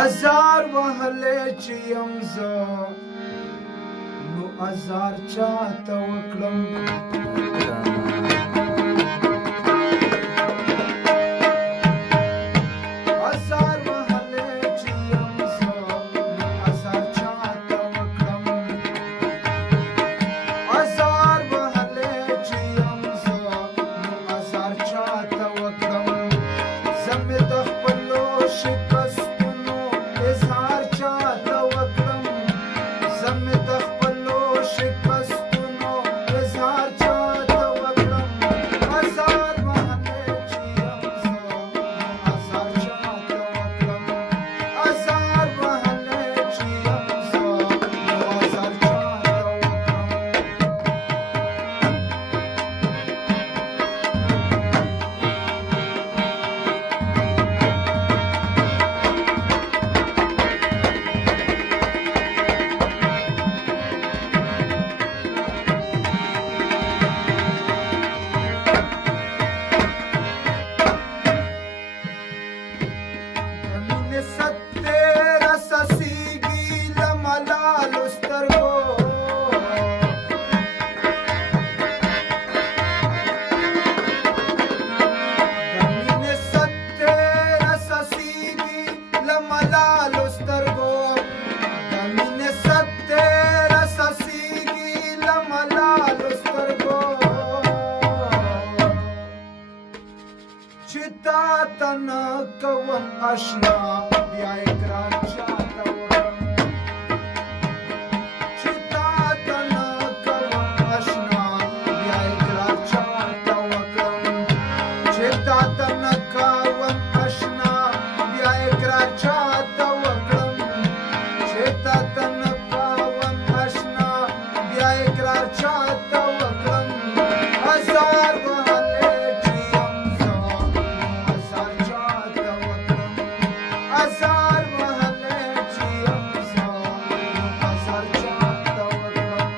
azar wahale چې یم زه نو azar چاته وکړم آشنا بیا اقرار چاته وکړم چې تا ته نه کوم آشنا بیا اقرار چاته وکړم چې تا ته نه کوم آشنا بیا اقرار چاته وکړم چې تا ته نه کوم آشنا بیا اقرار چاته وکړم هزار وهلې چې یم زه هزار چاته وکړم azar wahale چې یم زه azar چاته وکړم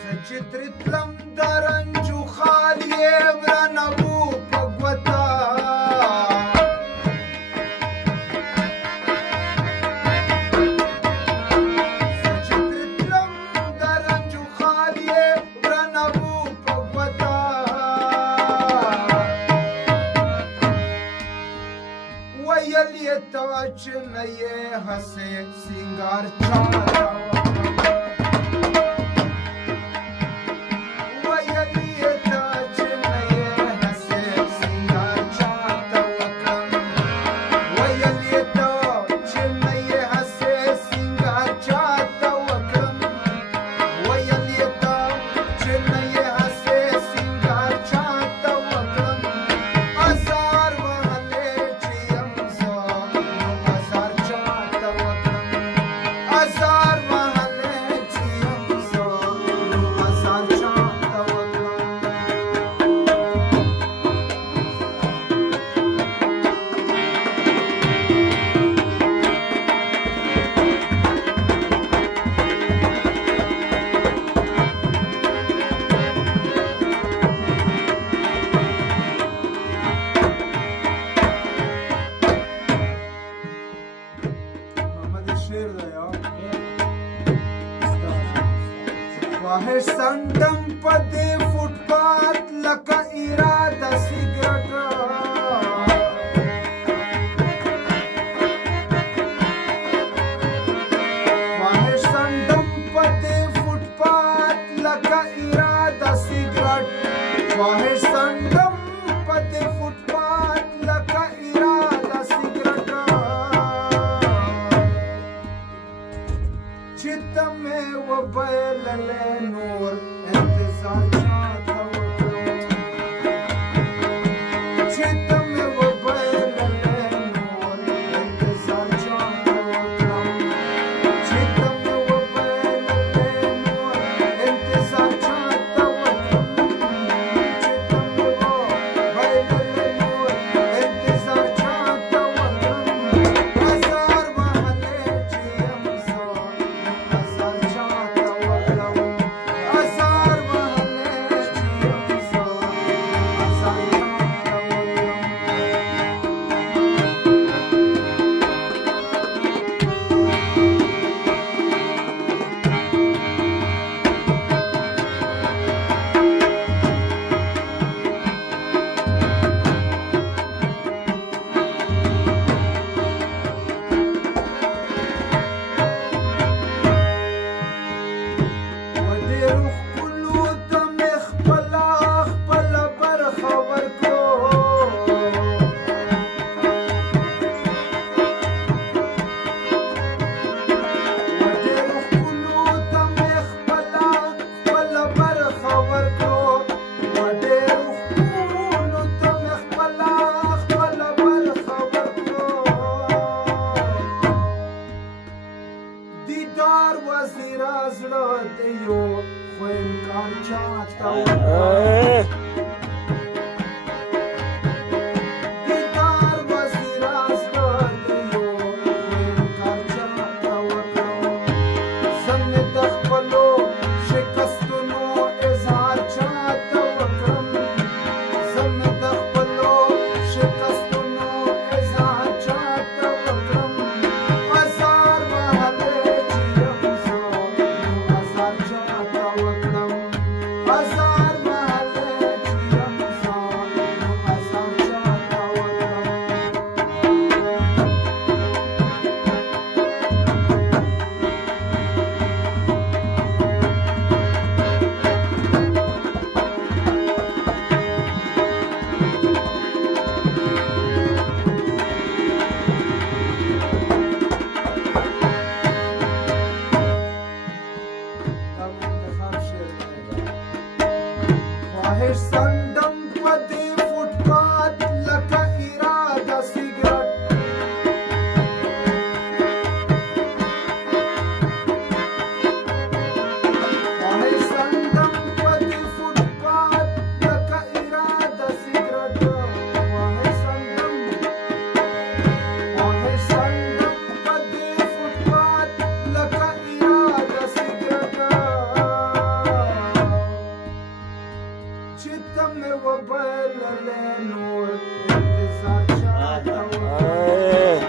زه چې ترې تلم د رنجو خال یې ورانه وو په ګوته زه چې ترې تلم د رنجو خال یې ورانه وو په ګوته ویل یې ته چې نه یې هسې سینګار چاته خواهش سندم په دې فوټپات لکه اراده سیګرټ خواهش سندم په دې فوټپات لکه اراده سیګرټ خواهش سندم په دې فوټپات لکه اراده سیګرټ چې ته مې وبایللې نور انتظار چاته وکړم چې ته مې وبایللې نور انتظار چاته وکړم چې ته مې وبایللې نور انتظار چاته وکړم چې ته مې انتظار چاته وکړم دیدار وزیر ازګر د یو انکار چاته وکړم زه مې د خپلو شکستونو اظهار چاته وکړم زه مې د خپلو شکستونو اظهار چاته وکړم ازار وهلی چې یم زه نو ازار چاته وکړم ازار وهلی چې یم زه نو ازار چاته وکړم دا مې انتخاب شعر دی خواهش سندم په دې فوټپات لکه اراده سیګرټ خواهش سندم په دې فوټپات لکه اراده سیګرټ خواهش سندم په دې فوټپات لکه اراده سیګرټ چې ته مې وبللی نور انتظار چاته وکړم